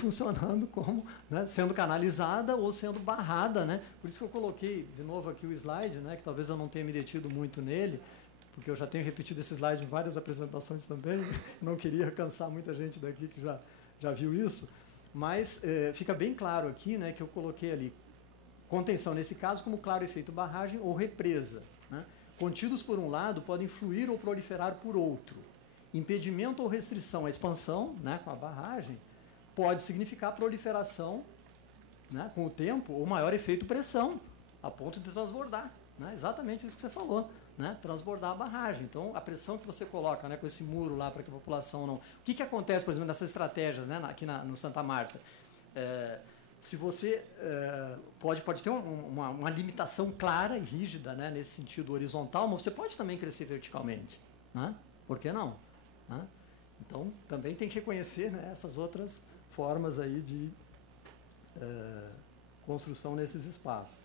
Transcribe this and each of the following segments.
funcionando como, né, sendo canalizada ou sendo barrada, né? Por isso que eu coloquei de novo aqui o slide, né, que talvez eu não tenha me detido muito nele, porque eu já tenho repetido esse slide em várias apresentações também, não queria cansar muita gente daqui que já viu isso, mas fica bem claro aqui, né, que eu coloquei ali contenção, nesse caso, como claro efeito barragem ou represa, né? Contidos por um lado podem fluir ou proliferar por outro. Impedimento ou restrição à expansão, né, com a barragem, pode significar proliferação, né, com o tempo, ou maior efeito pressão, a ponto de transbordar. Né? Exatamente isso que você falou, né? Transbordar a barragem. Então, a pressão que você coloca, né, com esse muro lá para que a população não... O que acontece, por exemplo, nessas estratégias, né, aqui no Santa Marta? Se você pode ter uma limitação clara e rígida, né, nesse sentido horizontal, mas você pode também crescer verticalmente. Né? Por que não? Né? Então, também tem que reconhecer, né, essas outras formas aí de construção nesses espaços.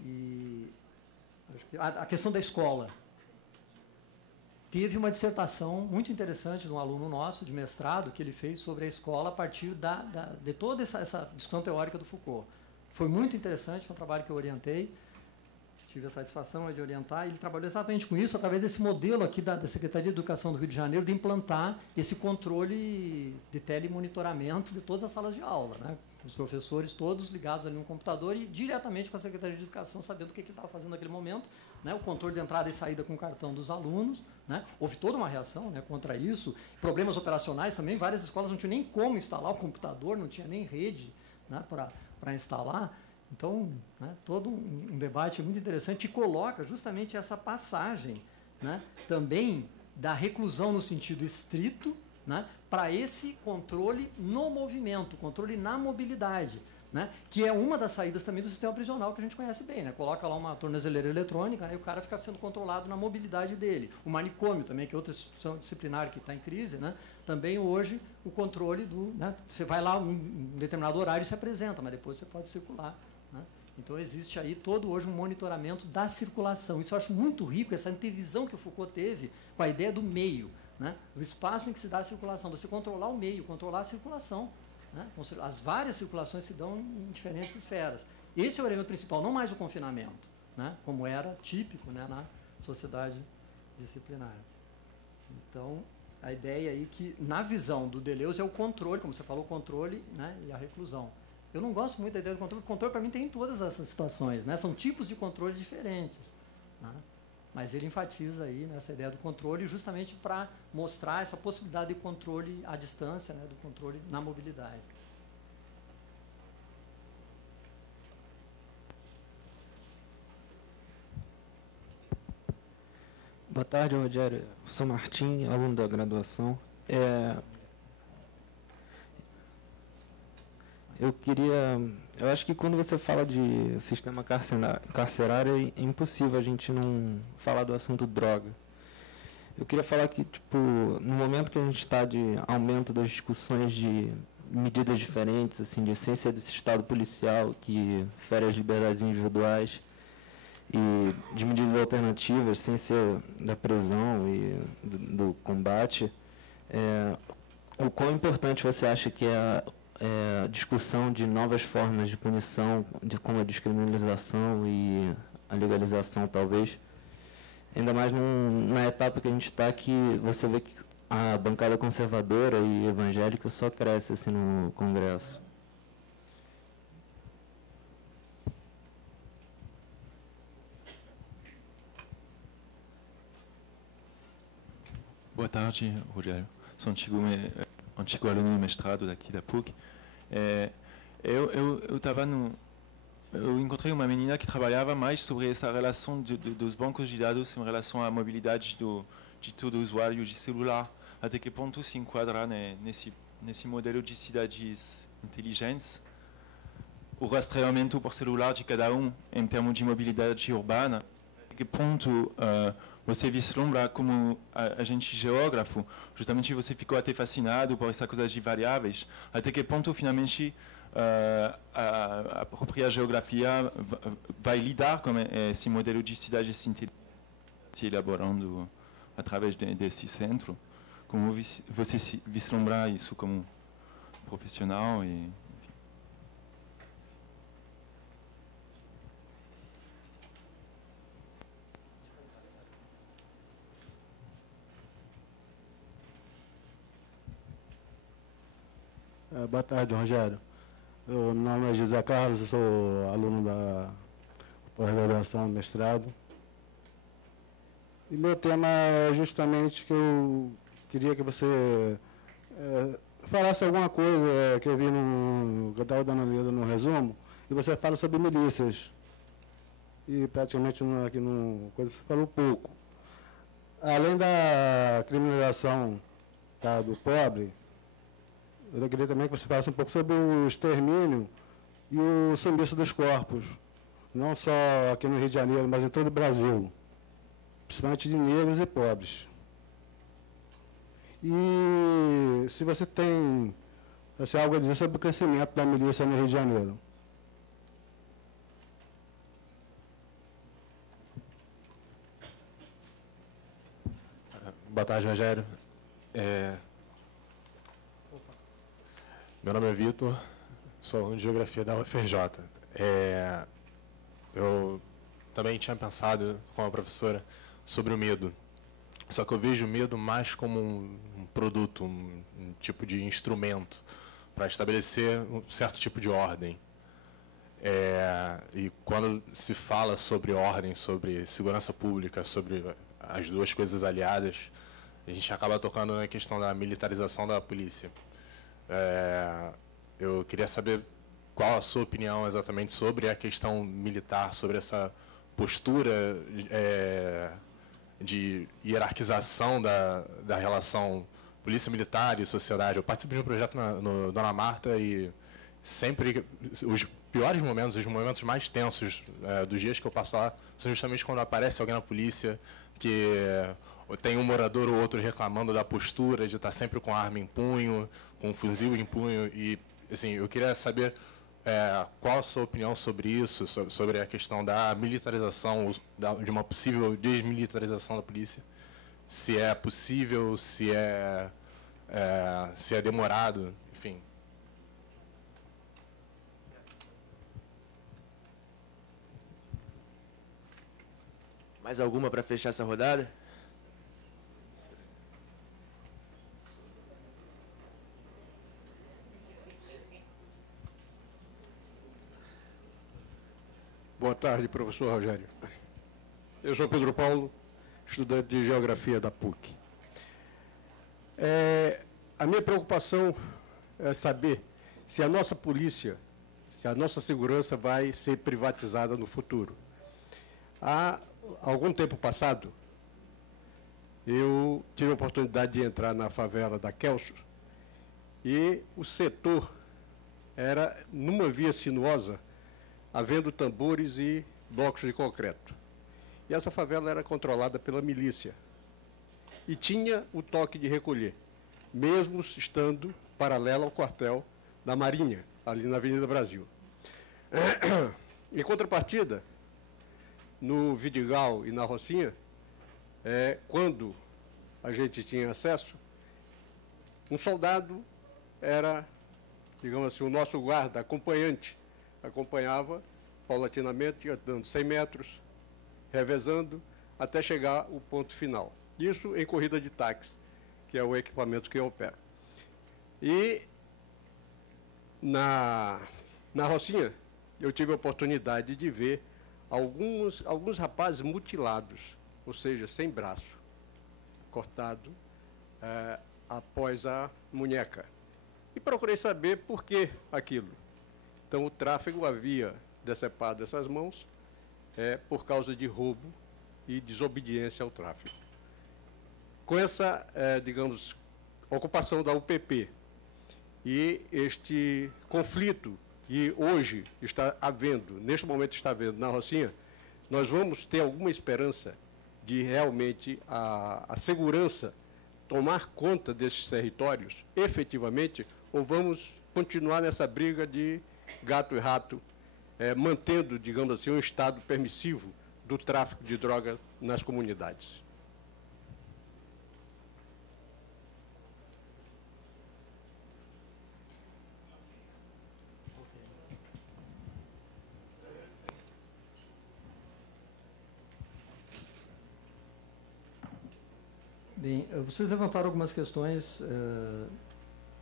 E acho que a questão da escola. Teve uma dissertação muito interessante de um aluno nosso, de mestrado, que ele fez sobre a escola a partir de toda essa discussão teórica do Foucault. Foi muito interessante, foi um trabalho que eu orientei, tive a satisfação de orientar, e ele trabalhou exatamente com isso, através desse modelo aqui da Secretaria de Educação do Rio de Janeiro, de implantar esse controle de telemonitoramento de todas as salas de aula, né? Os professores todos ligados ali no computador e diretamente com a Secretaria de Educação, sabendo o que ele estava fazendo naquele momento, né? O controle de entrada e saída com o cartão dos alunos, né? Houve toda uma reação, né, contra isso. Problemas operacionais também, várias escolas não tinham nem como instalar o computador, não tinha nem rede, né, para instalar. Então, né, todo um debate muito interessante e coloca justamente essa passagem, né, também da reclusão no sentido estrito, né, para esse controle no movimento, controle na mobilidade, né, que é uma das saídas também do sistema prisional que a gente conhece bem. Né, coloca lá uma tornozeleira eletrônica, né, e o cara fica sendo controlado na mobilidade dele. O manicômio também, que é outra instituição disciplinar que está em crise, né, também hoje o controle do... Né, você vai lá em um determinado horário e se apresenta, mas depois você pode circular. Né? Então, existe aí todo hoje um monitoramento da circulação. Isso eu acho muito rico, essa antevisão que o Foucault teve com a ideia do meio, né? Do espaço em que se dá a circulação. Você controlar o meio, controlar a circulação. Né? As várias circulações se dão em diferentes esferas. Esse é o elemento principal, não mais o confinamento, né? Como era típico, né, na sociedade disciplinar. Então, a ideia aí que, na visão do Deleuze, é o controle, como você falou, o controle, né, e a reclusão. Eu não gosto muito da ideia do controle, porque o controle, para mim, tem em todas essas situações. Né? São tipos de controle diferentes. Né? Mas ele enfatiza aí nessa ideia do controle justamente para mostrar essa possibilidade de controle à distância, né, do controle na mobilidade. Boa tarde, Rogério. Sou Martim, aluno da graduação. Eu acho que quando você fala de sistema carcerário, é impossível a gente não falar do assunto droga. Eu queria falar que, tipo, no momento que a gente está de aumento das discussões de medidas diferentes, assim, de essência desse Estado policial que fere as liberdades individuais e de medidas alternativas, sem ser da prisão e do combate, o quão importante você acha que é a discussão de novas formas de punição, como a descriminalização e a legalização, talvez, ainda mais na etapa que a gente está, que você vê que a bancada conservadora e evangélica só cresce assim, no Congresso? Boa tarde, Rogério. Sou antigo aluno do mestrado daqui da PUC. Eu encontrei uma menina que trabalhava mais sobre essa relação dos bancos de dados em relação à mobilidade de todo usuário de celular. Até que ponto se enquadra, né, nesse modelo de cidades inteligentes o rastreamento por celular de cada um em termos de mobilidade urbana. Até que ponto você vislumbra como agente geógrafo, justamente você ficou até fascinado por essa coisa de variáveis, até que ponto finalmente a própria geografia vai lidar com esse modelo de cidades se elaborando através desse centro? Como você vislumbra isso como profissional e Boa tarde, Rogério. Meu nome é José Carlos, eu sou aluno da pós-graduação, mestrado. E meu tema é justamente que eu queria que você falasse alguma coisa que eu vi que eu estava dando uma lida no resumo, e você fala sobre milícias. E praticamente aqui no coisa você falou pouco. Além da criminalização do pobre, eu queria também que você falasse um pouco sobre o extermínio e o sumiço dos corpos, não só aqui no Rio de Janeiro, mas em todo o Brasil, principalmente de negros e pobres. E se você tem algo a dizer sobre o crescimento da milícia no Rio de Janeiro. Boa tarde, Rogério. Meu nome é Vitor, sou aluno de Geografia da UFRJ. Eu também tinha pensado com a professora sobre o medo, só que eu vejo o medo mais como um produto, um tipo de instrumento para estabelecer um certo tipo de ordem. E quando se fala sobre ordem, sobre segurança pública, sobre as duas coisas aliadas, a gente acaba tocando na questão da militarização da polícia. Eu queria saber qual a sua opinião exatamente sobre a questão militar, sobre essa postura de hierarquização da relação polícia militar e sociedade. Eu participo de um projeto no Dona Marta e sempre os piores momentos, os momentos mais tensos dos dias que eu passo lá, são justamente quando aparece alguém na polícia que tem um morador ou outro reclamando da postura de estar sempre com a arma em punho, com um fuzil em punho. E assim, eu queria saber qual a sua opinião sobre isso, sobre a questão da militarização, de uma possível desmilitarização da polícia. Se é possível, se é demorado, enfim. Mais alguma para fechar essa rodada? Boa tarde, professor Rogério. Eu sou Pedro Paulo, estudante de Geografia da PUC. A minha preocupação é saber se a nossa polícia, se a nossa segurança vai ser privatizada no futuro. Há algum tempo passado, eu tive a oportunidade de entrar na favela da Kelso e o setor era numa via sinuosa, havendo tambores e blocos de concreto. E essa favela era controlada pela milícia. E tinha o toque de recolher, mesmo estando paralelo ao quartel da Marinha, ali na Avenida Brasil. Em contrapartida, no Vidigal e na Rocinha, quando a gente tinha acesso, um soldado era, digamos assim, o nosso guarda, acompanhante, acompanhava paulatinamente, andando 100 metros, revezando, até chegar ao ponto final. Isso em corrida de táxi, que é o equipamento que eu opero. E na Rocinha, eu tive a oportunidade de ver alguns rapazes mutilados, ou seja, sem braço, cortado após a munheca. E procurei saber por que aquilo. Então, o tráfego havia decepado essas mãos por causa de roubo e desobediência ao tráfego. Com essa, digamos, ocupação da UPP e este conflito que hoje está havendo, neste momento está havendo na Rocinha, nós vamos ter alguma esperança de realmente a segurança tomar conta desses territórios, efetivamente, ou vamos continuar nessa briga de gato e rato, mantendo, digamos assim, um estado permissivo do tráfico de droga nas comunidades? Bem, vocês levantaram algumas questões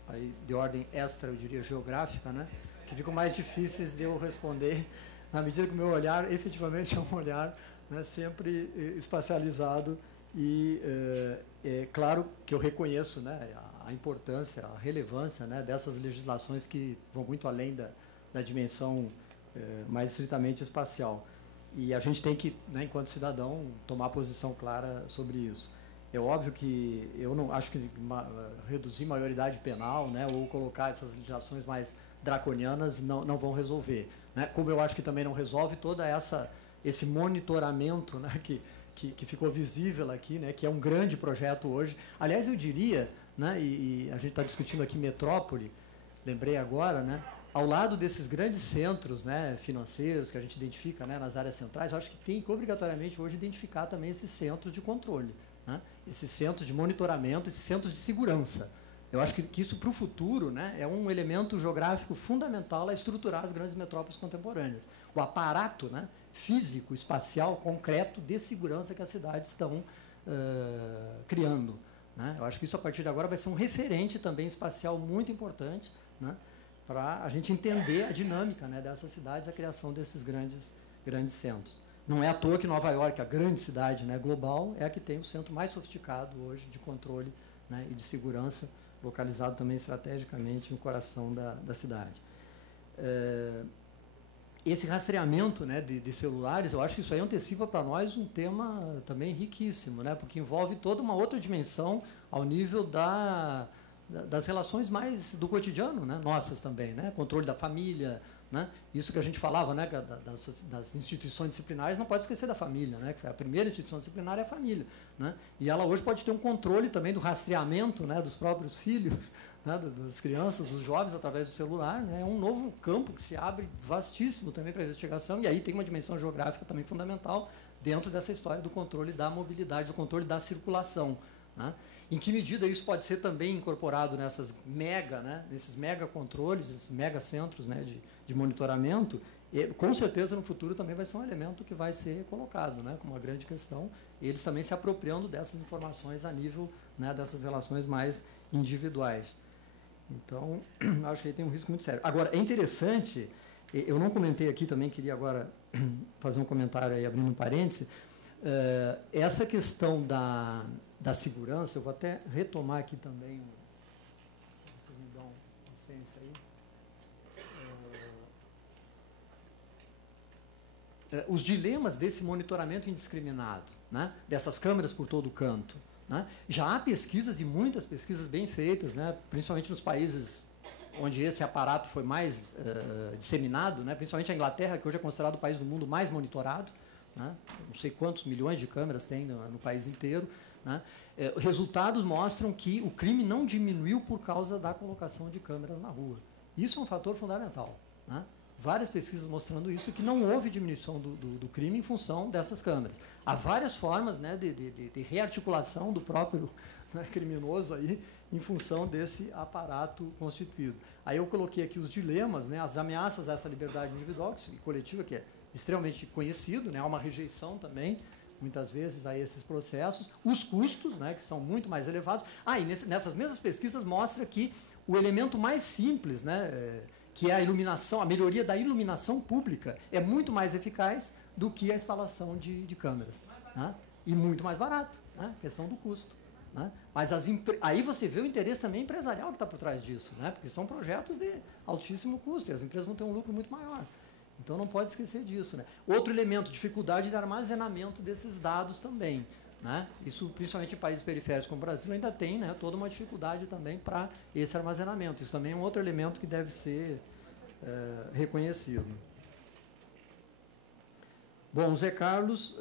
aí de ordem extra, eu diria, geográfica, né? Que ficam mais difíceis de eu responder, na medida que o meu olhar efetivamente é um olhar, né, sempre espacializado e é claro que eu reconheço, né, a importância, a relevância, né, dessas legislações que vão muito além da dimensão mais estritamente espacial. E a gente tem que, né, enquanto cidadão, tomar posição clara sobre isso. É óbvio que eu não acho que reduzir maioridade penal, né, ou colocar essas legislações mais draconianas não vão resolver, né? Como eu acho que também não resolve toda esse monitoramento, né, que ficou visível aqui, né, que é um grande projeto hoje. Aliás, eu diria, né, e a gente está discutindo aqui metrópole, lembrei agora, né, ao lado desses grandes centros, né, financeiros que a gente identifica, né, nas áreas centrais, eu acho que tem que obrigatoriamente hoje identificar também esses centros de controle, né, esses centros de monitoramento, esses centros de segurança. Eu acho que isso, para o futuro, né, é um elemento geográfico fundamental a estruturar as grandes metrópoles contemporâneas. O aparato, né, físico, espacial, concreto de segurança que as cidades estão criando, né? Eu acho que isso, a partir de agora, vai ser um referente também espacial muito importante, né, para a gente entender a dinâmica, né, dessas cidades, a criação desses grandes centros. Não é à toa que Nova York, a grande cidade, né, global, é a que tem o centro mais sofisticado hoje de controle, né, e de segurança, localizado também estrategicamente no coração da cidade. Esse rastreamento, né, de celulares, eu acho que isso aí antecipa para nós um tema também riquíssimo, né, porque envolve toda uma outra dimensão ao nível das relações mais do cotidiano, né, nossas também, né, controle da família, né, isso que a gente falava, né, das instituições disciplinares, não pode esquecer da família, né, que foi a primeira instituição disciplinar é a família, né, e ela hoje pode ter um controle também do rastreamento, né, dos próprios filhos, né, das crianças, dos jovens, através do celular, né, é um novo campo que se abre vastíssimo também para a investigação, e aí tem uma dimensão geográfica também fundamental dentro dessa história do controle da mobilidade, do controle da circulação, né. Em que medida isso pode ser também incorporado nesses mega controles, esses mega centros, né, de monitoramento, e, com certeza no futuro também vai ser um elemento que vai ser colocado, né, como uma grande questão, eles também se apropriando dessas informações a nível, né, dessas relações mais individuais. Então, acho que aí tem um risco muito sério. Agora, é interessante, eu não comentei aqui também, queria agora fazer um comentário aí, abrindo um parêntese, essa questão da segurança, eu vou até retomar aqui também, vocês me dão licença aí, os dilemas desse monitoramento indiscriminado, né, dessas câmeras por todo canto, né. Já há pesquisas, e muitas pesquisas bem feitas, né, principalmente nos países onde esse aparato foi mais disseminado, né, principalmente a Inglaterra, que hoje é considerado o país do mundo mais monitorado, né, não sei quantos milhões de câmeras tem no país inteiro, né. Resultados mostram que o crime não diminuiu por causa da colocação de câmeras na rua. Isso é um fator fundamental, né. Várias pesquisas mostrando isso, que não houve diminuição do crime em função dessas câmeras. Há várias formas, né, de rearticulação do próprio, né, criminoso aí, em função desse aparato constituído. Aí eu coloquei aqui os dilemas, né, as ameaças a essa liberdade individual e coletiva, que é extremamente conhecido, né, há uma rejeição também, muitas vezes, a esses processos, os custos, né, que são muito mais elevados. E nessas mesmas pesquisas mostra que o elemento mais simples, né, que é a iluminação, a melhoria da iluminação pública, é muito mais eficaz do que a instalação de câmeras, né, e muito mais barato, né, questão do custo, né. Mas aí você vê o interesse também empresarial que está por trás disso, né, porque são projetos de altíssimo custo e as empresas vão ter um lucro muito maior. Então, não pode esquecer disso, né. Outro elemento, dificuldade de armazenamento desses dados também, né. Isso, principalmente em países periféricos como o Brasil, ainda tem, né, toda uma dificuldade também para esse armazenamento. Isso também é um outro elemento que deve ser reconhecido. Bom, Zé Carlos,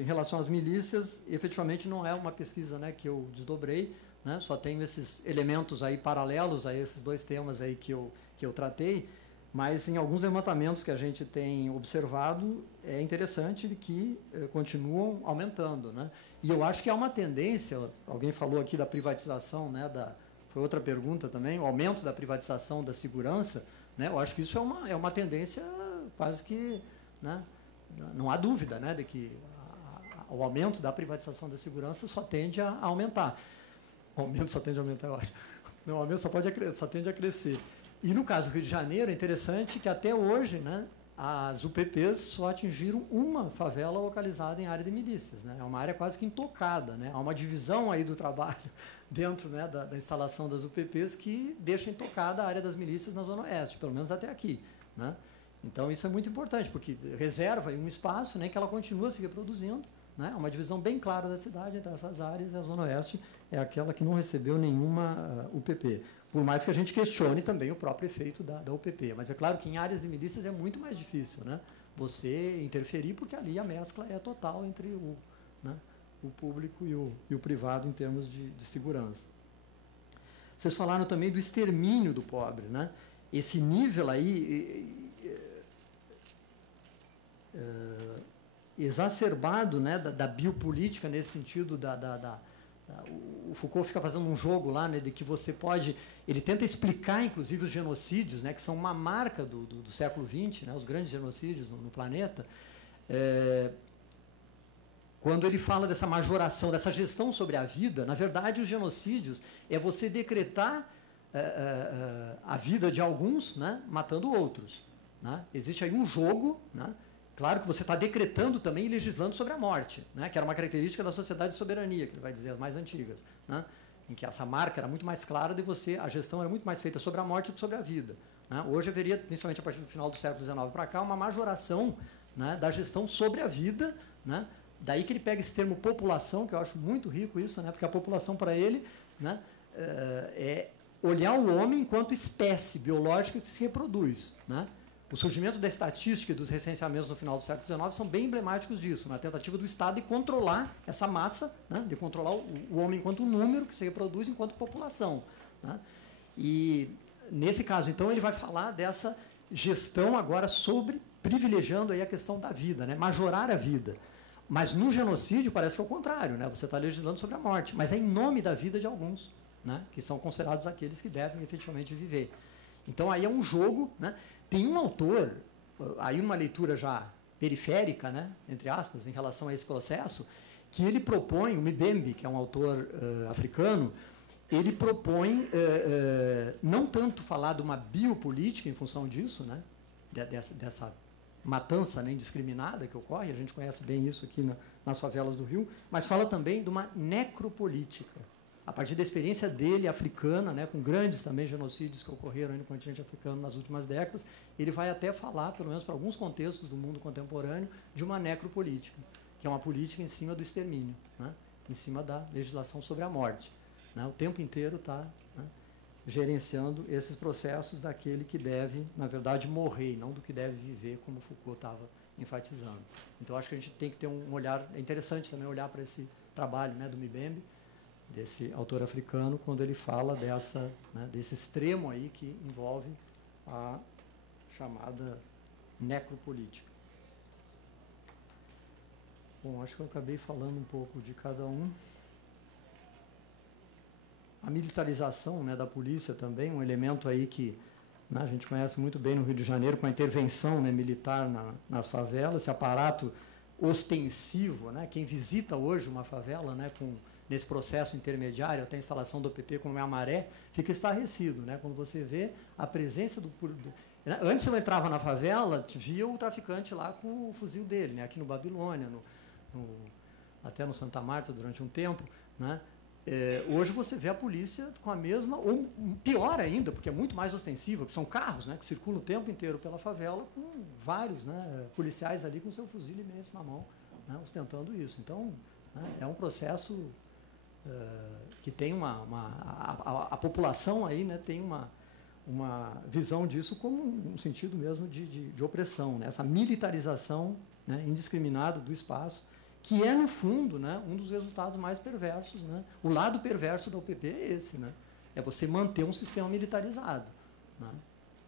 em relação às milícias, efetivamente não é uma pesquisa, né, que eu desdobrei, né, só tenho esses elementos aí paralelos a esses dois temas aí que eu tratei, mas em alguns levantamentos que a gente tem observado, é interessante que continuam aumentando, né? E eu acho que há uma tendência, alguém falou aqui da privatização, né, foi outra pergunta também, o aumento da privatização da segurança, né? Eu acho que isso é uma tendência quase que, né, não há dúvida, né, de que o aumento da privatização da segurança só tende a aumentar. O aumento só tende a aumentar, eu acho. Não, o aumento só tende a crescer. E no caso do Rio de Janeiro, é interessante que até hoje, né, as UPPs só atingiram uma favela localizada em área de milícias, né? É uma área quase que intocada, né? Há uma divisão aí do trabalho dentro, né, da instalação das UPPs que deixa intocada a área das milícias na Zona Oeste, pelo menos até aqui, né? Então, isso é muito importante, porque reserva aí um espaço, né, que ela continua se reproduzindo, né? Uma divisão bem clara da cidade entre essas áreas, e a Zona Oeste é aquela que não recebeu nenhuma UPP. Por mais que a gente questione também o próprio efeito da UPP. Mas é claro que em áreas de milícias é muito mais difícil, né, você interferir, porque ali a mescla é total entre o público e o privado em termos de segurança. Vocês falaram também do extermínio do pobre, né? Esse nível aí exacerbado, né, da biopolítica, nesse sentido o Foucault fica fazendo um jogo lá, né, de que você pode... Ele tenta explicar, inclusive, os genocídios, né, que são uma marca do século XX, né, os grandes genocídios no planeta. Quando ele fala dessa majoração, dessa gestão sobre a vida, na verdade, os genocídios é você decretar a vida de alguns, né, matando outros, né? Existe aí um jogo, né? Claro que você está decretando também e legislando sobre a morte, né, que era uma característica da sociedade de soberania, que ele vai dizer, as mais antigas, né, em que essa marca era muito mais clara de você, a gestão era muito mais feita sobre a morte do que sobre a vida, né? Hoje haveria, principalmente a partir do final do século XIX para cá, uma majoração, né, da gestão sobre a vida, né? Daí que ele pega esse termo população, que eu acho muito rico isso, né, porque a população para ele, né, é olhar o homem enquanto espécie biológica que se reproduz, né? O surgimento da estatística e dos recenseamentos no final do século XIX são bem emblemáticos disso, uma tentativa do Estado de controlar essa massa, né, de controlar o homem enquanto número que se reproduz enquanto população, né? E, nesse caso, então, ele vai falar dessa gestão agora sobre, privilegiando aí a questão da vida, né, majorar a vida. Mas no genocídio parece que é o contrário, né, você está legislando sobre a morte, mas é em nome da vida de alguns, né, que são considerados aqueles que devem efetivamente viver. Então, aí é um jogo, né? Tem um autor, aí uma leitura já periférica, né, entre aspas, em relação a esse processo, que ele propõe, o Mbembe, que é um autor africano, ele propõe não tanto falar de uma biopolítica em função disso, né, dessa matança, né, indiscriminada que ocorre, a gente conhece bem isso aqui nas favelas do Rio, mas fala também de uma necropolítica, a partir da experiência dele, africana, né, com grandes também genocídios que ocorreram aí no continente africano nas últimas décadas, ele vai até falar, pelo menos para alguns contextos do mundo contemporâneo, de uma necropolítica, que é uma política em cima do extermínio, né, em cima da legislação sobre a morte, né, o tempo inteiro está, né, gerenciando esses processos daquele que deve, na verdade, morrer, não do que deve viver, como Foucault estava enfatizando. Então, acho que a gente tem que ter um olhar, é interessante também olhar para esse trabalho, né, do Mbembe, desse autor africano, quando ele fala né, desse extremo aí que envolve a chamada necropolítica. Bom, acho que eu acabei falando um pouco de cada um. A militarização, né, da polícia também, um elemento aí que, né, a gente conhece muito bem no Rio de Janeiro, com a intervenção, né, militar nas favelas, esse aparato ostensivo, né, quem visita hoje uma favela, né, nesse processo intermediário, até a instalação do OPP, como é a Maré, fica estarrecido, né, quando você vê a presença Antes eu entrava na favela, via o traficante lá com o fuzil dele, né, aqui no Babilônia, até no Santa Marta durante um tempo, né. Hoje você vê a polícia com a mesma, ou pior ainda, porque é muito mais ostensiva, que são carros, né, que circulam o tempo inteiro pela favela com vários, né, policiais ali com seu fuzil imenso na mão, né, ostentando isso. Então, né, é um processo que tem a população aí, né, tem uma visão disso como um sentido mesmo de opressão, né, essa militarização, né, indiscriminada do espaço, que é, no fundo, né, um dos resultados mais perversos, né? O lado perverso da UPP é esse, né? É você manter um sistema militarizado, né?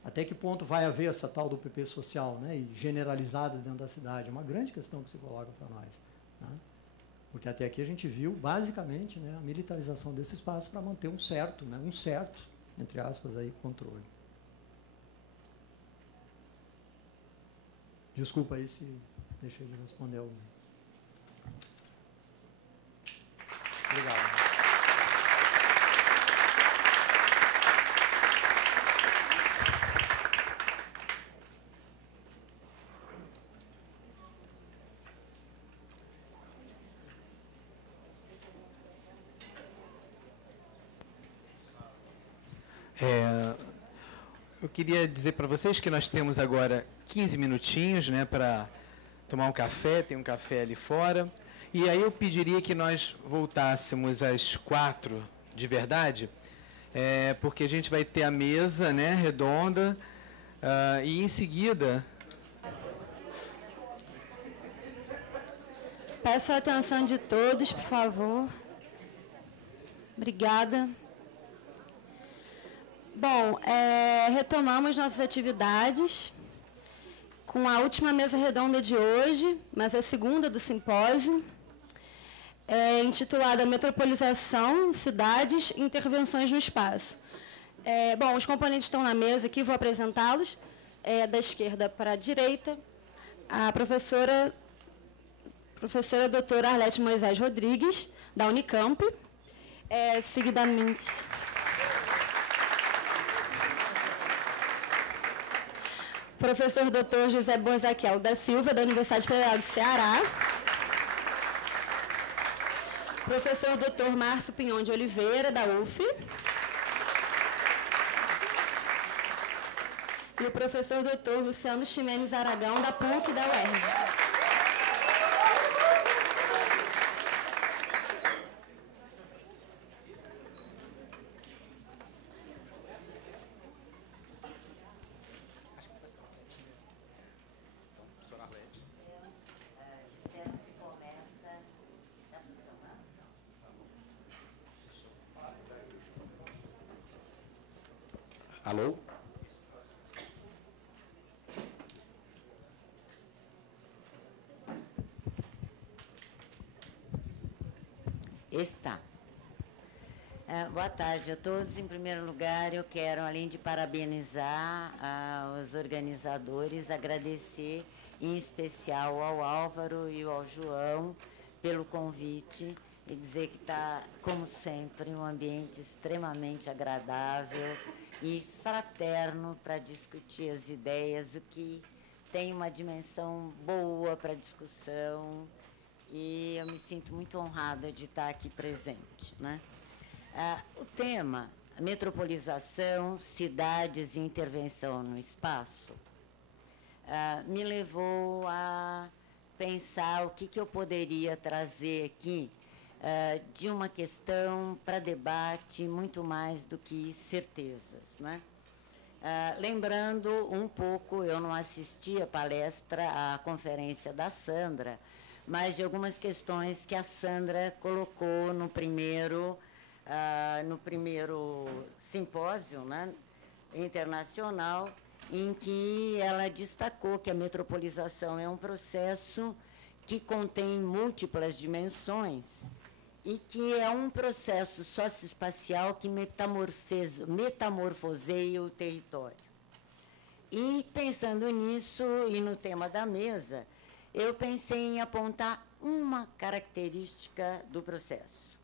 Até que ponto vai haver essa tal do UPP social, né, e generalizada dentro da cidade? É uma grande questão que se coloca para nós, né? Porque até aqui a gente viu, basicamente, né, a militarização desse espaço para manter um certo, entre aspas, aí, controle. Desculpa aí se deixei de responder algum. Obrigado. Eu queria dizer para vocês que nós temos agora 15 minutinhos, né, para tomar um café, tem um café ali fora. E aí eu pediria que nós voltássemos às 4 de verdade, porque a gente vai ter a mesa, né, redonda, e em seguida... Peço a atenção de todos, por favor. Obrigada. Bom, retomamos nossas atividades com a última mesa redonda de hoje, mas a segunda do simpósio, intitulada Metropolização, Cidades e Intervenções no Espaço. Bom, os componentes estão na mesa aqui, vou apresentá-los. Da esquerda para a direita, a professora doutora Arlete Moisés Rodrigues, da Unicamp. Seguidamente... Professor Dr. José Bonzaquiel da Silva, da Universidade Federal do Ceará. Professor Dr. Márcio Pinhon de Oliveira, da UF. E o professor Dr. Luciano Ximenes Aragão, da PUC da UERJ. Alô? Está. Boa tarde a todos. Em primeiro lugar, eu quero, além de parabenizar os organizadores, agradecer em especial ao Álvaro e ao João pelo convite e dizer que está, como sempre, um ambiente extremamente agradável e fraterno para discutir as ideias, o que tem uma dimensão boa para discussão, e eu me sinto muito honrada de estar aqui presente, né? O tema, metropolização, cidades e intervenção no espaço, me levou a pensar o que eu poderia trazer aqui de uma questão para debate muito mais do que certezas, né? Lembrando um pouco, eu não assisti a palestra, à conferência da Sandra, mas de algumas questões que a Sandra colocou no primeiro simpósio, né, internacional, em que ela destacou que a metropolização é um processo que contém múltiplas dimensões e que é um processo socioespacial que metamorfoseia o território. E, pensando nisso e no tema da mesa, eu pensei em apontar uma característica do processo,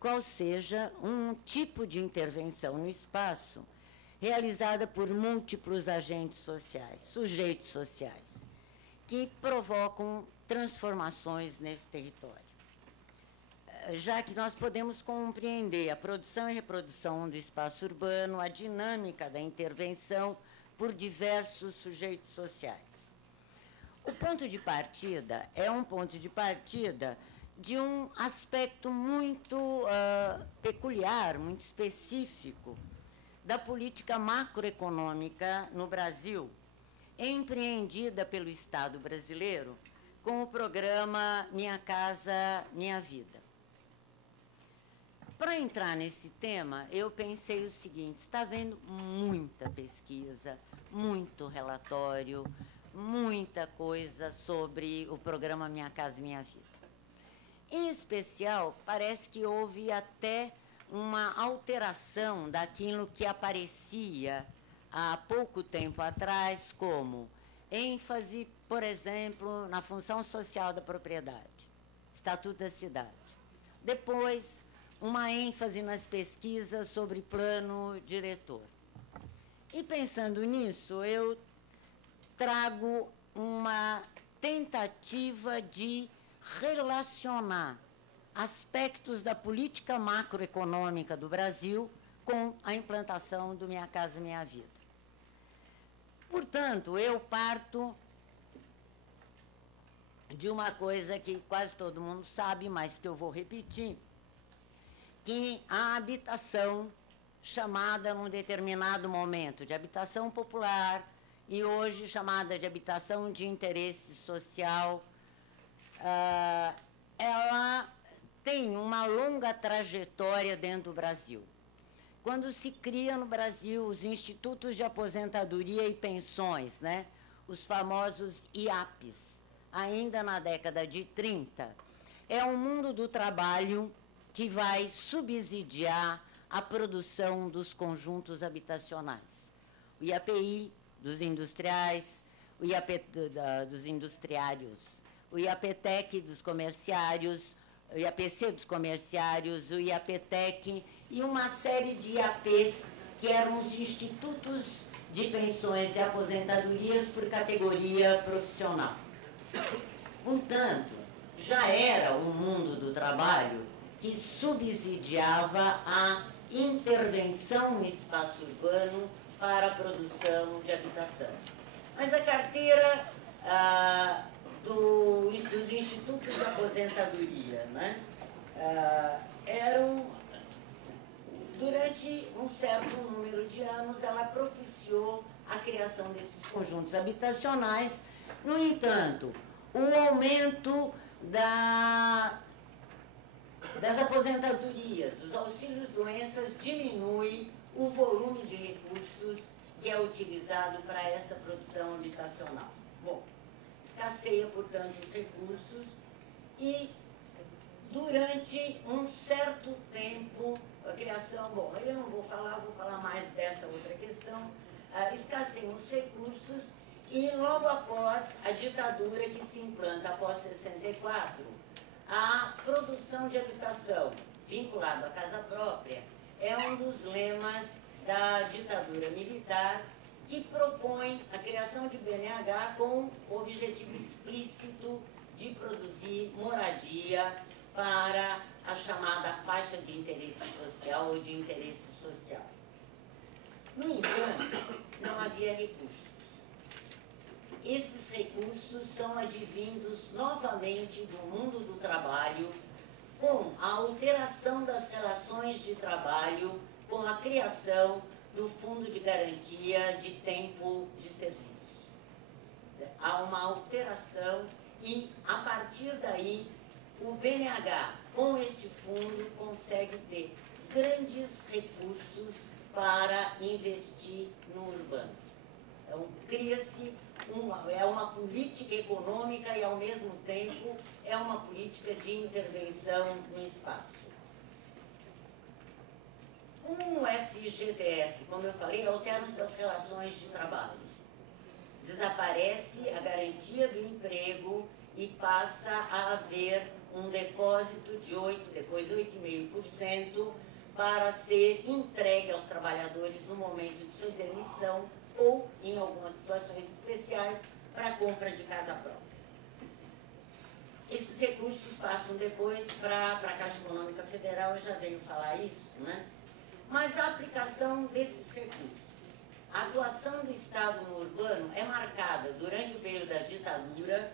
qual seja um tipo de intervenção no espaço realizada por múltiplos agentes sociais, sujeitos sociais, que provocam transformações nesse território. Já que nós podemos compreender a produção e reprodução do espaço urbano, a dinâmica da intervenção por diversos sujeitos sociais. O ponto de partida é um ponto de partida de um aspecto muito peculiar, muito específico da política macroeconômica no Brasil, empreendida pelo Estado brasileiro com o programa Minha Casa Minha Vida. Para entrar nesse tema, eu pensei o seguinte: está havendo muita pesquisa, muito relatório, muita coisa sobre o programa Minha Casa Minha Vida. Em especial, parece que houve até uma alteração daquilo que aparecia há pouco tempo atrás como ênfase, por exemplo, na função social da propriedade, Estatuto da Cidade. Depois, uma ênfase nas pesquisas sobre plano diretor. E pensando nisso, eu trago uma tentativa de relacionar aspectos da política macroeconômica do Brasil com a implantação do Minha Casa Minha Vida. Portanto, eu parto de uma coisa que quase todo mundo sabe, mas que eu vou repetir, que a habitação, chamada num determinado momento de habitação popular e hoje chamada de habitação de interesse social, ela tem uma longa trajetória dentro do Brasil. Quando se cria no Brasil os institutos de aposentadoria e pensões, né, os famosos IAPs, ainda na década de 30, é o mundo do trabalho que vai subsidiar a produção dos conjuntos habitacionais. O IAPI dos industriais, o IAP dos industriários, o IAPTEC dos comerciários, o IAPC dos comerciários, o IAPTEC e uma série de IAPs que eram os institutos de pensões e aposentadorias por categoria profissional. Portanto, já era um mundo do trabalho que subsidiava a intervenção no espaço urbano para a produção de habitação. Mas a carteira dos institutos de aposentadoria, né, eram, durante um certo número de anos, ela propiciou a criação desses conjuntos habitacionais. No entanto, o aumento das aposentadorias, dos auxílios-doenças, diminui o volume de recursos que é utilizado para essa produção habitacional. Bom, escasseia, portanto, os recursos e, durante um certo tempo, a criação... Bom, eu não vou falar mais dessa outra questão. Escasseiam os recursos e, logo após a ditadura que se implanta após 64, a produção de habitação vinculada à casa própria é um dos lemas da ditadura militar, que propõe a criação de BNH com o objetivo explícito de produzir moradia para a chamada faixa de interesse social ou de interesse social. No entanto, não havia recursos. Esses recursos são advindos novamente do mundo do trabalho, com a alteração das relações de trabalho, com a criação do Fundo de Garantia de Tempo de Serviço. Há uma alteração e, a partir daí, o BNH, com este fundo, consegue ter grandes recursos para investir no urbano. Então, cria-se uma política econômica e, ao mesmo tempo, é uma política de intervenção no espaço. Com o FGTS, como eu falei, alteram-se as relações de trabalho. Desaparece a garantia do emprego e passa a haver um depósito de 8%, depois 8,5%, para ser entregue aos trabalhadores no momento de sua demissão ou, em algumas situações especiais, para a compra de casa própria. Esses recursos passam depois para a Caixa Econômica Federal, eu já venho falar isso, né? Mas a aplicação desses recursos, a atuação do Estado no urbano é marcada, durante o período da ditadura,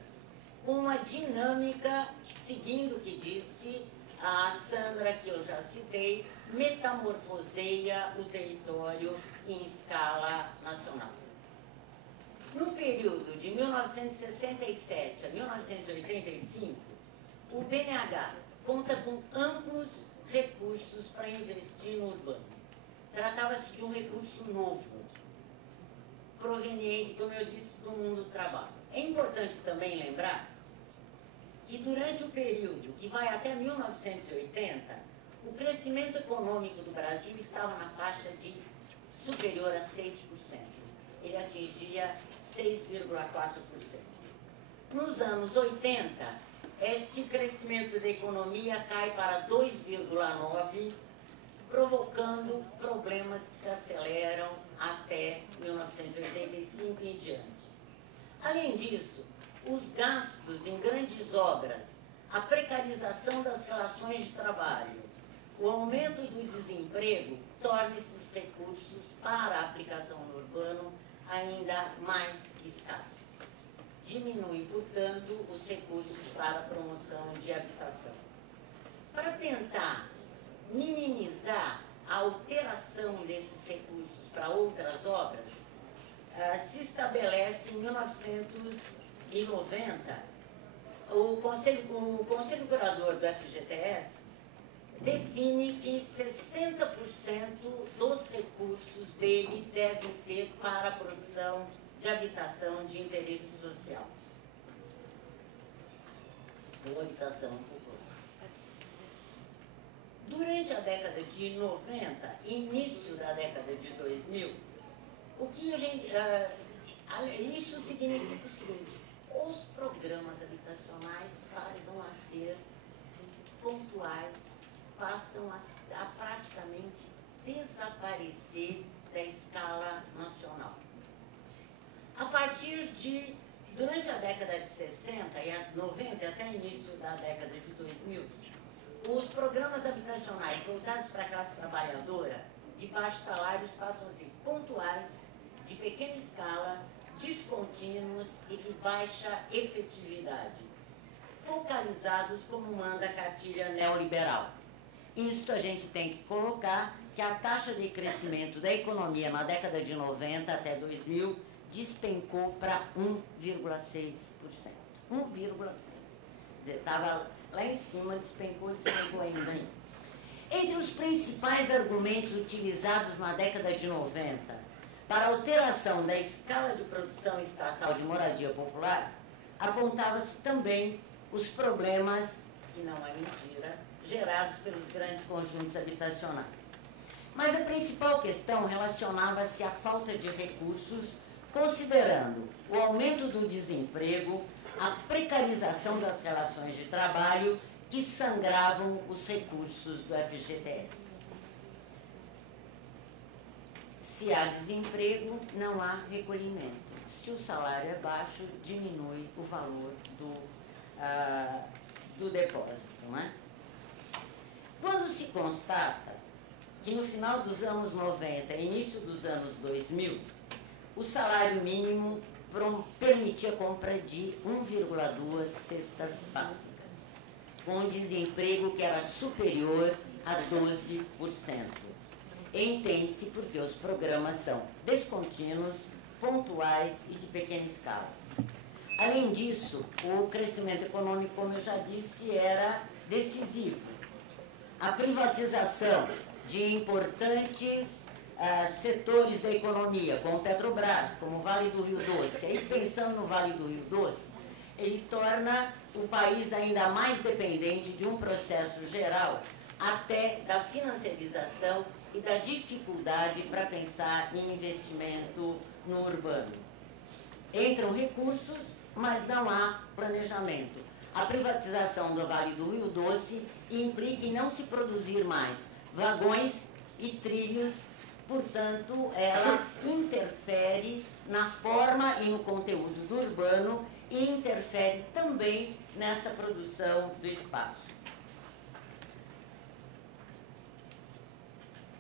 com uma dinâmica, seguindo o que disse a Sandra, que eu já citei, metamorfoseia o território em escala nacional. No período de 1967 a 1985, o BNH conta com amplos recursos para investir no urbano. Tratava-se de um recurso novo, proveniente, como eu disse, do mundo do trabalho. É importante também lembrar que durante o período que vai até 1980, o crescimento econômico do Brasil estava na faixa de superior a 6%. Ele atingia 6,4%. Nos anos 80, este crescimento da economia cai para 2,9%, provocando problemas que se aceleram até 1985 em diante. Além disso, os gastos em grandes obras, a precarização das relações de trabalho, o aumento do desemprego torna esses recursos para a aplicação no urbano ainda mais escassos. Diminui, portanto, os recursos para a promoção de habitação. Para tentar minimizar a alteração desses recursos para outras obras, se estabelece em 1990, o Conselho Curador do FGTS define que 60% dos recursos dele devem ser para a produção de habitação de interesse social. Ou habitação popular. Durante a década de 90, início da década de 2000, o que a gente, isso significa o seguinte: os programas habitacionais passam a ser pontuais, passam a praticamente desaparecer da escala nacional. A partir de, durante a década de 60 e 90, até o início da década de 2000, os programas habitacionais voltados para a classe trabalhadora, de baixos salários, passam a ser pontuais, de pequena escala, descontínuos e de baixa efetividade, focalizados como manda a cartilha neoliberal. Isto a gente tem que colocar que a taxa de crescimento da economia na década de 90 até 2000 despencou para 1,6%. 1,6%. Estava lá em cima, despencou ainda. Entre os principais argumentos utilizados na década de 90 para a alteração da escala de produção estatal de moradia popular, apontava-se também os problemas, que não é mentira, gerados pelos grandes conjuntos habitacionais. Mas a principal questão relacionava-se à falta de recursos, considerando o aumento do desemprego, a precarização das relações de trabalho que sangravam os recursos do FGTS. Se há desemprego, não há recolhimento. Se o salário é baixo, diminui o valor do depósito, não é? Quando se constata que no final dos anos 90 e início dos anos 2000, o salário mínimo permitia a compra de 1,2 cestas básicas, com um desemprego que era superior a 12%. Entende-se porque os programas são descontínuos, pontuais e de pequena escala. Além disso, o crescimento econômico, como eu já disse, era decisivo. A privatização de importantes setores da economia, como Petrobras, como o Vale do Rio Doce. Aí, pensando no Vale do Rio Doce, ele torna o país ainda mais dependente de um processo geral, até da financiarização e da dificuldade para pensar em investimento no urbano. Entram recursos, mas não há planejamento. A privatização do Vale do Rio Doce implica em não se produzir mais vagões e trilhos, portanto, ela interfere na forma e no conteúdo do urbano e interfere também nessa produção do espaço.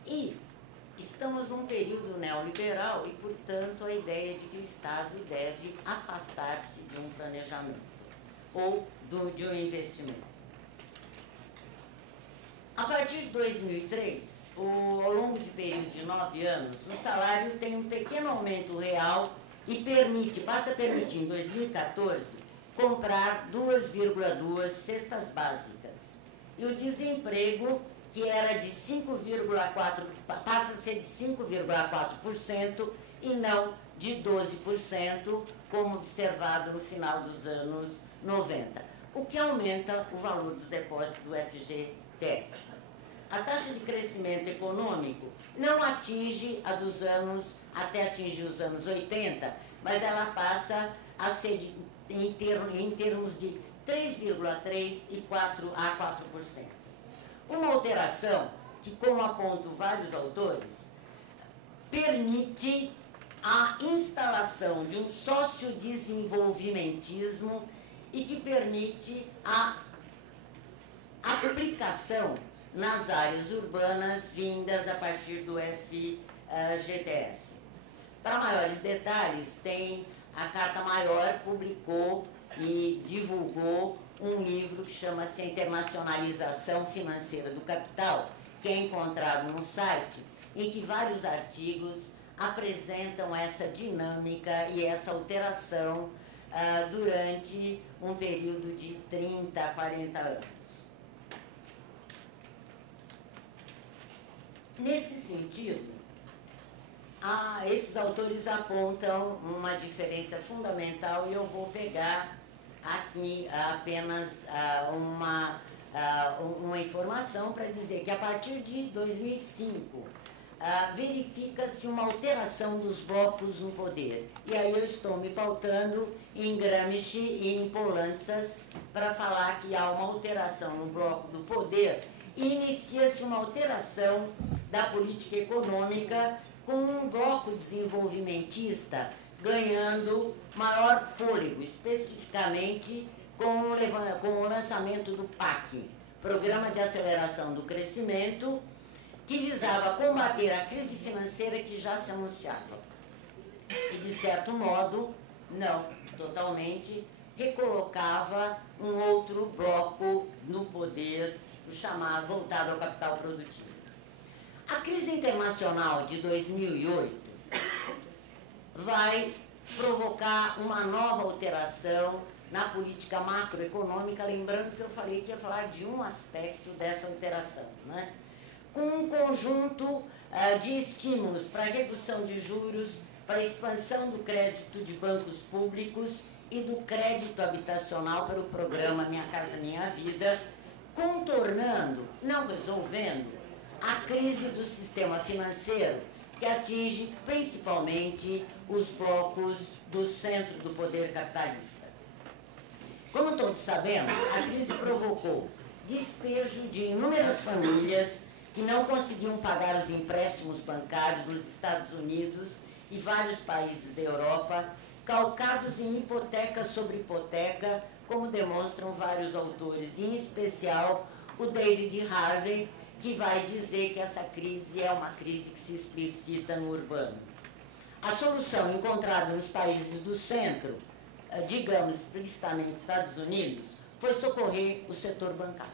E estamos num período neoliberal e, portanto, a ideia de que o Estado deve afastar-se de um planejamento ou de um investimento. A partir de 2003, ao longo de período de 9 anos, o salário tem um pequeno aumento real e passa a permitir, em 2014, comprar 2,2 cestas básicas. E o desemprego, que era de 5,4%, passa a ser de 5,4% e não de 12%, como observado no final dos anos 90, o que aumenta o valor dos depósitos do FGTS. A taxa de crescimento econômico não atinge a dos anos, até atingir os anos 80, mas ela passa a ser, em termos de 3,3% e 4%. Uma alteração que, como apontam vários autores, permite a instalação de um sociodesenvolvimentismo e que permite a aplicação nas áreas urbanas vindas a partir do FGTS. Para maiores detalhes, a Carta Maior publicou e divulgou um livro que chama-se Internacionalização Financeira do Capital, que é encontrado no site, em que vários artigos apresentam essa dinâmica e essa alteração durante um período de 30 a 40 anos. Nesse sentido, esses autores apontam uma diferença fundamental e eu vou pegar aqui apenas uma informação para dizer que a partir de 2005 verifica-se uma alteração dos blocos no poder. E aí eu estou me pautando em Gramsci e em Poulantzas para falar que há uma alteração no bloco do poder e inicia-se uma alteração da política econômica com um bloco desenvolvimentista ganhando maior fôlego, especificamente com o lançamento do PAC, Programa de Aceleração do Crescimento, que visava combater a crise financeira que já se anunciava. E, de certo modo, não totalmente, recolocava um outro bloco no poder, o chamado voltado ao capital produtivo. A crise internacional de 2008 vai provocar uma nova alteração na política macroeconômica, lembrando que eu falei que ia falar de um aspecto dessa alteração, né? Com um conjunto de estímulos para a redução de juros, para a expansão do crédito de bancos públicos e do crédito habitacional para o programa Minha Casa Minha Vida, contornando, não resolvendo, a crise do sistema financeiro, que atinge principalmente os blocos do centro do poder capitalista. Como todos sabemos, a crise provocou despejo de inúmeras famílias que não conseguiam pagar os empréstimos bancários nos Estados Unidos e vários países da Europa, calcados em hipoteca sobre hipoteca, como demonstram vários autores, em especial o David Harvey, que vai dizer que essa crise é uma crise que se explicita no urbano. A solução encontrada nos países do centro, digamos explicitamente Estados Unidos, foi socorrer o setor bancário.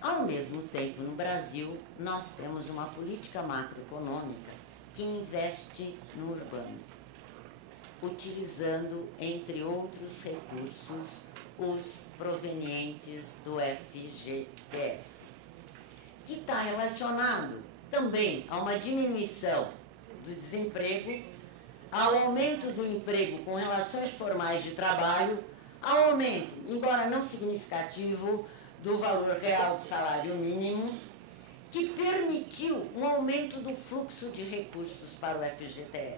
Ao mesmo tempo, no Brasil, nós temos uma política macroeconômica que investe no urbano, utilizando, entre outros recursos, os provenientes do FGTS, que está relacionado também a uma diminuição do desemprego, ao aumento do emprego com relações formais de trabalho, ao aumento, embora não significativo, do valor real do salário mínimo, que permitiu um aumento do fluxo de recursos para o FGTS.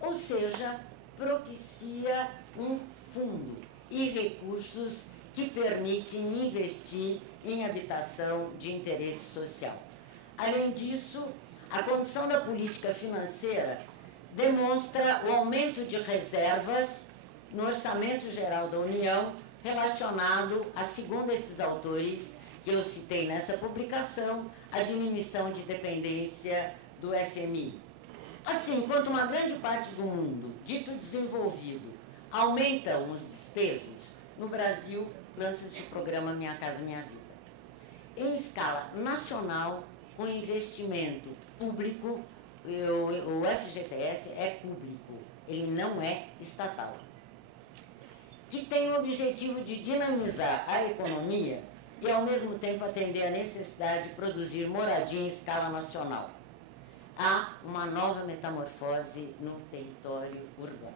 Ou seja, propicia um fundo e recursos que permitem investir em habitação de interesse social. Além disso, a condição da política financeira demonstra o aumento de reservas no Orçamento Geral da União relacionado a, segundo esses autores que eu citei nessa publicação, a diminuição de dependência do FMI. Assim, enquanto uma grande parte do mundo, dito desenvolvido, aumentam os despejos, no Brasil lança-se o programa Minha Casa Minha Vida. Em escala nacional, o investimento público, o FGTS é público, ele não é estatal, que tem o objetivo de dinamizar a economia e, ao mesmo tempo, atender a necessidade de produzir moradia em escala nacional. Há uma nova metamorfose no território urbano.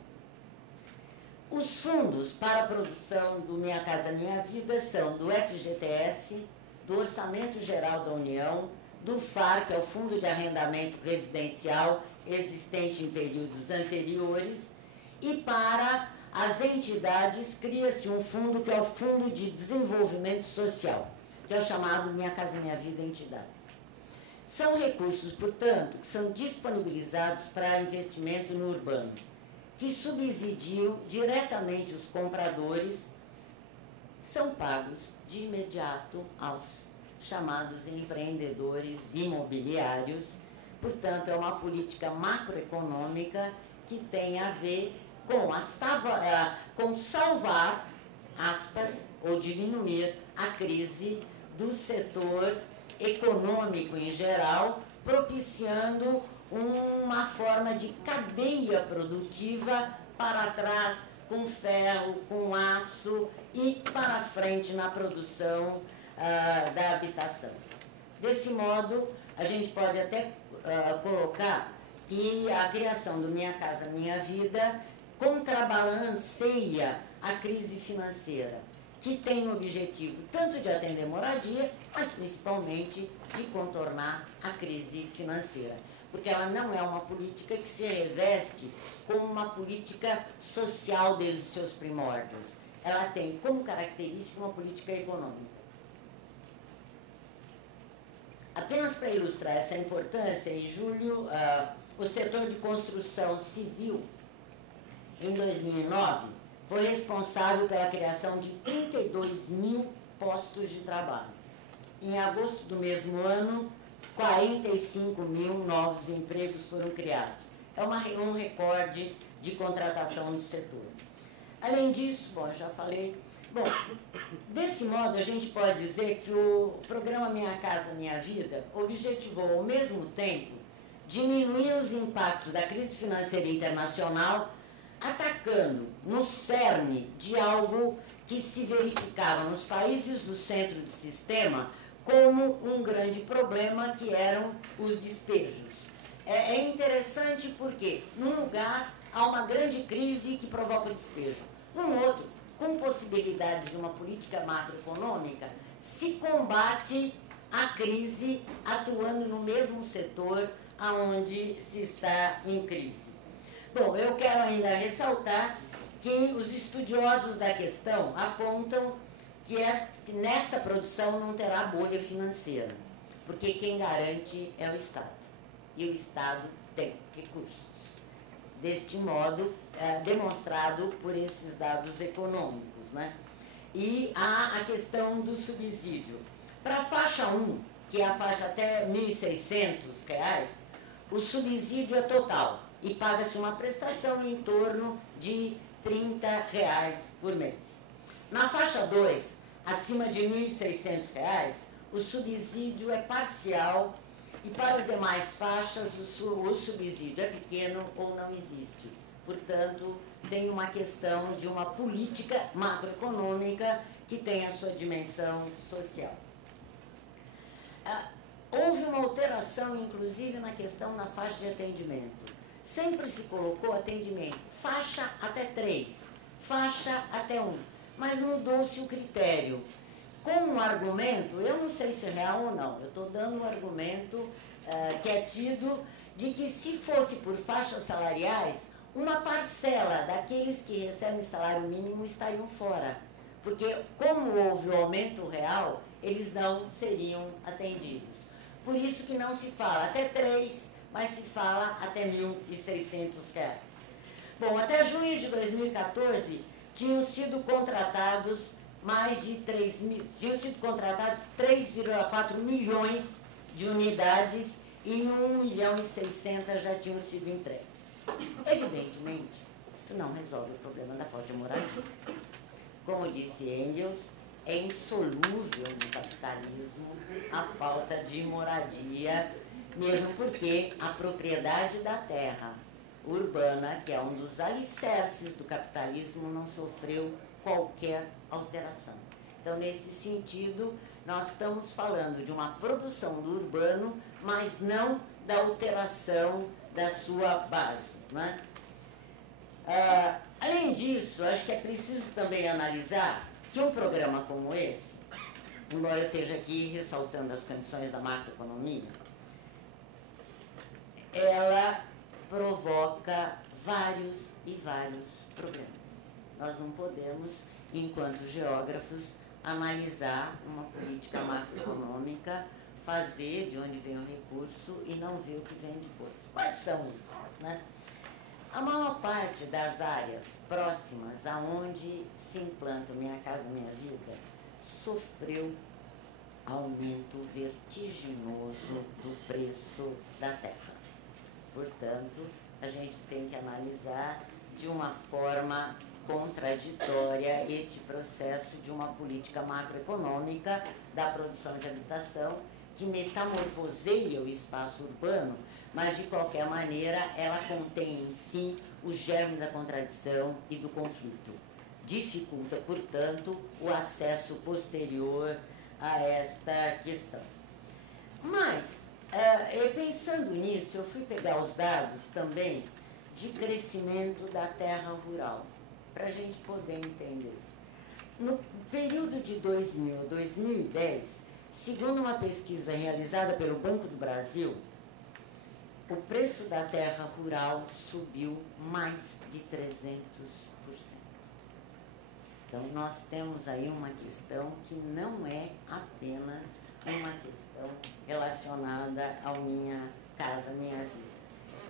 Os fundos para a produção do Minha Casa Minha Vida são do FGTS, do Orçamento Geral da União, do FAR, que é o Fundo de Arrendamento Residencial, existente em períodos anteriores, e para as entidades, cria-se um fundo que é o Fundo de Desenvolvimento Social, que é o chamado Minha Casa Minha Vida Entidades. São recursos, portanto, que são disponibilizados para investimento no urbano, que subsidiam diretamente os compradores, são pagos de imediato aos chamados empreendedores imobiliários. Portanto, é uma política macroeconômica que tem a ver com salvar, aspas, ou diminuir a crise do setor econômico em geral, propiciando uma forma de cadeia produtiva para trás, com ferro, com aço e para frente na produção da habitação. Desse modo, a gente pode até colocar que a criação do Minha Casa Minha Vida contrabalanceia a crise financeira, que tem o objetivo tanto de atender moradia, mas principalmente de contornar a crise financeira. Porque ela não é uma política que se reveste como uma política social desde os seus primórdios. Ela tem como característica uma política econômica. Apenas para ilustrar essa importância, em julho, o setor de construção civil, em 2009, foi responsável pela criação de 32 mil postos de trabalho. Em agosto do mesmo ano, 45 mil novos empregos foram criados. É um recorde de contratação no setor. Além disso, bom, já falei. Bom, desse modo, a gente pode dizer que o programa Minha Casa Minha Vida objetivou, ao mesmo tempo, diminuir os impactos da crise financeira internacional, atacando no cerne de algo que se verificava nos países do centro do sistema como um grande problema, que eram os despejos. É interessante porque, num lugar, há uma grande crise que provoca despejo. Num outro, com possibilidades de uma política macroeconômica, se combate a crise atuando no mesmo setor aonde se está em crise. Bom, eu quero ainda ressaltar que os estudiosos da questão apontam que nesta produção não terá bolha financeira, porque quem garante é o Estado. E o Estado tem recursos. Deste modo, demonstrado por esses dados econômicos, né? E há a questão do subsídio. Para a faixa 1, que é a faixa até R$ 1.600, o subsídio é total e paga-se uma prestação em torno de R$ 30 por mês. Na faixa 2, acima de R$ 1.600, o subsídio é parcial e para as demais faixas o subsídio é pequeno ou não existe. Portanto, tem uma questão de uma política macroeconômica que tem a sua dimensão social. Houve uma alteração, inclusive, na questão na faixa de atendimento. Sempre se colocou atendimento faixa até 3, faixa até 1, mas mudou-se o critério. Com um argumento, eu não sei se é real ou não, eu estou dando um argumento que é tido de que se fosse por faixas salariais, uma parcela daqueles que recebem salário mínimo estariam fora, porque como houve o aumento real, eles não seriam atendidos. Por isso que não se fala até 3, mas se fala até R$ 1.600. Bom, até junho de 2014, tinham sido contratados tinham sido contratados 3,4 milhões de unidades e 1.600.000 já tinham sido entregues. Evidentemente, isso não resolve o problema da falta de moradia. Como disse Engels, é insolúvel no capitalismo a falta de moradia, mesmo porque a propriedade da terra urbana, que é um dos alicerces do capitalismo, não sofreu qualquer alteração. Então, nesse sentido, nós estamos falando de uma produção do urbano, mas não da alteração da sua base, né? Além disso, acho que é preciso também analisar que um programa como esse, embora eu esteja aqui ressaltando as condições da macroeconomia, ela provoca vários e vários problemas. nós não podemos, enquanto geógrafos, analisar uma política macroeconômica, fazer de onde vem o recurso e não ver o que vem depois. Quais são essas, né? A maior parte das áreas próximas aonde se implanta Minha Casa Minha Vida sofreu aumento vertiginoso do preço da terra. Portanto, a gente tem que analisar de uma forma contraditória este processo de uma política macroeconômica da produção de habitação que metamorfoseia o espaço urbano, mas de qualquer maneira ela contém em si o germe da contradição e do conflito. Dificulta, portanto, o acesso posterior a esta questão. Mas, pensando nisso, eu fui pegar os dados também de crescimento da terra rural, para a gente poder entender. No período de 2000 a 2010, segundo uma pesquisa realizada pelo Banco do Brasil, o preço da terra rural subiu mais de 300%. Então, nós temos aí uma questão que não é apenas uma questão relacionada ao Minha Casa Minha Vida.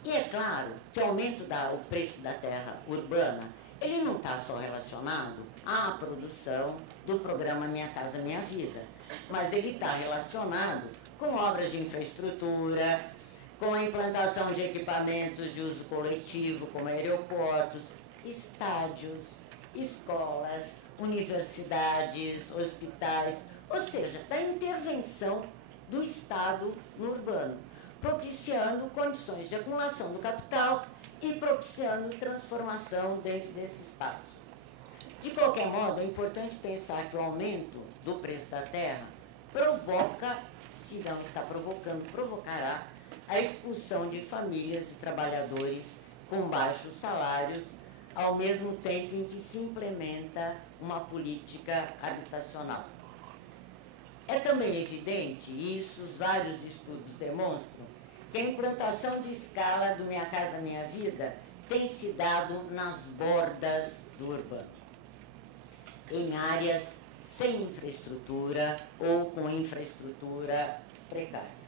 E é claro que o aumento do preço da terra urbana, ele não está só relacionado à produção do programa Minha Casa Minha Vida, mas ele está relacionado com obras de infraestrutura, com a implantação de equipamentos de uso coletivo, como aeroportos, estádios, escolas, universidades, hospitais, ou seja, da intervenção do Estado no urbano, propiciando condições de acumulação do capital e propiciando transformação dentro desse espaço. De qualquer modo, é importante pensar que o aumento do preço da terra provoca, se não está provocando, provocará a expulsão de famílias e trabalhadores com baixos salários, ao mesmo tempo em que se implementa uma política habitacional. É também evidente, e isso os vários estudos demonstram, que a implantação de escala do Minha Casa Minha Vida tem se dado nas bordas do urbano, em áreas sem infraestrutura ou com infraestrutura precária.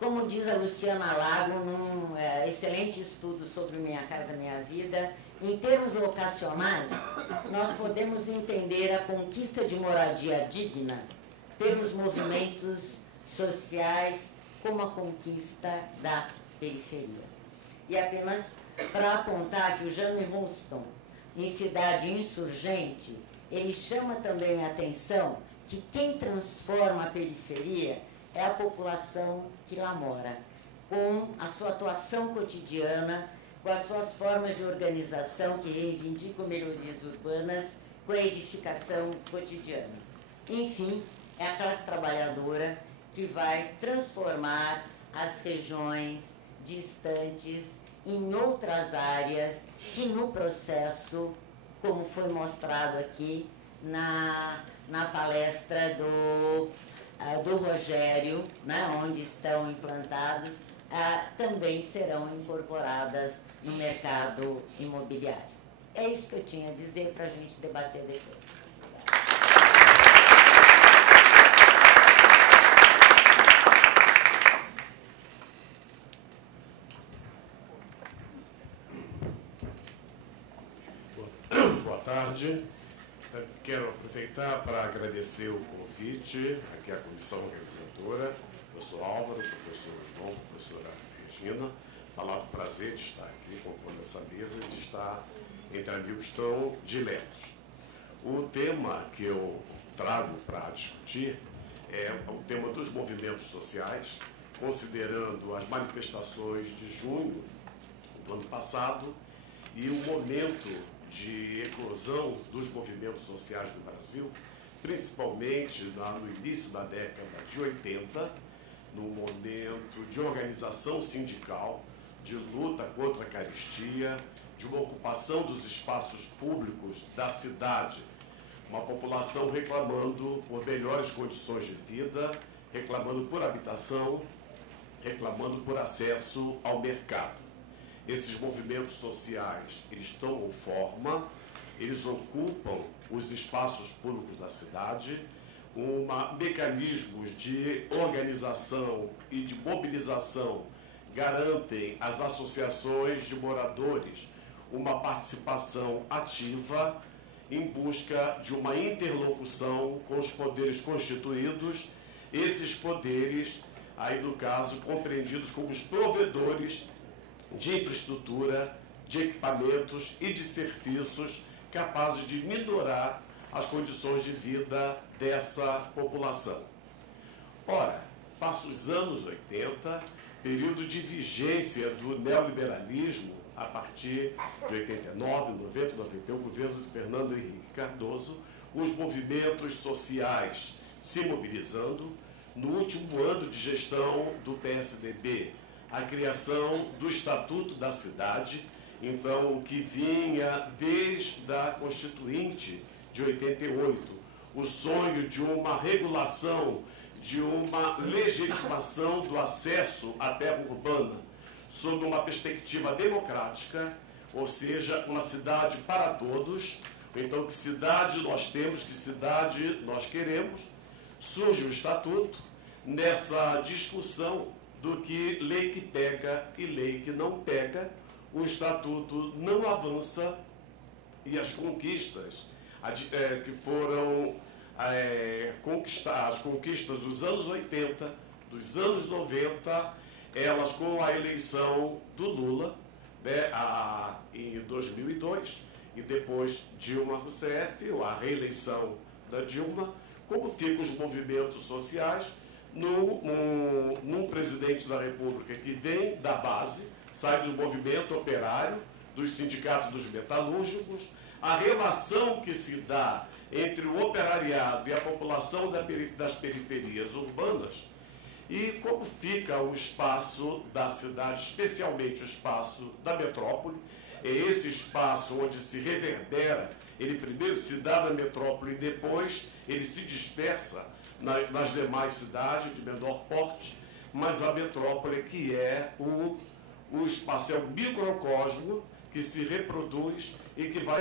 Como diz a Luciana Lago, num excelente estudo sobre Minha Casa Minha Vida, em termos locacionais, nós podemos entender a conquista de moradia digna pelos movimentos sociais como a conquista da periferia. E apenas para apontar que o Jaime Hunston, em Cidade Insurgente, ele chama também a atenção que quem transforma a periferia é a população que lá mora, com a sua atuação cotidiana, com as suas formas de organização que reivindicam melhorias urbanas, com a edificação cotidiana. Enfim, é a classe trabalhadora que vai transformar as regiões distantes em outras áreas que no processo, como foi mostrado aqui na palestra do Rogério, né, onde estão implantados, também serão incorporadas no mercado imobiliário. É isso que eu tinha a dizer para a gente debater depois. Boa tarde. Eu quero aproveitar para agradecer o convite aqui à comissão organizadora, professor Álvaro, professor João, professora Regina, falar do prazer de estar aqui compondo essa mesa e de estar entre amigos tão diletos. O tema que eu trago para discutir é o tema dos movimentos sociais, considerando as manifestações de junho do ano passado e o momento de eclosão dos movimentos sociais no Brasil, principalmente lá no início da década de 80, no momento de organização sindical, de luta contra a carestia, de uma ocupação dos espaços públicos da cidade, uma população reclamando por melhores condições de vida, reclamando por habitação, reclamando por acesso ao mercado. Esses movimentos sociais, eles tomam forma eles ocupam os espaços públicos da cidade, mecanismos de organização e de mobilização garantem às associações de moradores uma participação ativa em busca de uma interlocução com os poderes constituídos, esses poderes, aí no caso, compreendidos como os provedores de infraestrutura, de equipamentos e de serviços capazes de minorar as condições de vida dessa população. Ora, passa os anos 80, período de vigência do neoliberalismo, a partir de 89, 90, 91, o governo de Fernando Henrique Cardoso, os movimentos sociais se mobilizando. No último ano de gestão do PSDB, a criação do Estatuto da Cidade, então, o que vinha desde a Constituinte de 88, o sonho de uma regulação, de uma legitimação do acesso à terra urbana, sob uma perspectiva democrática, ou seja, uma cidade para todos. Então, que cidade nós temos, que cidade nós queremos. Surge o Estatuto nessa discussão do que lei que pega e lei que não pega. O Estatuto não avança e as conquistas que foram as conquistas dos anos 80, dos anos 90, elas com a eleição do Lula, né, em 2002, e depois Dilma Rousseff, a reeleição da Dilma, como ficam os movimentos sociais num presidente da República que vem da base, sai do movimento operário, dos sindicatos dos metalúrgicos, a relação que se dá entre o operariado e a população das periferias urbanas, e como fica o espaço da cidade, especialmente o espaço da metrópole. É esse espaço onde se reverbera, ele primeiro se dá na metrópole e depois ele se dispersa nas demais cidades de menor porte, mas a metrópole que é o espaço, é o microcosmo que se reproduz e que vai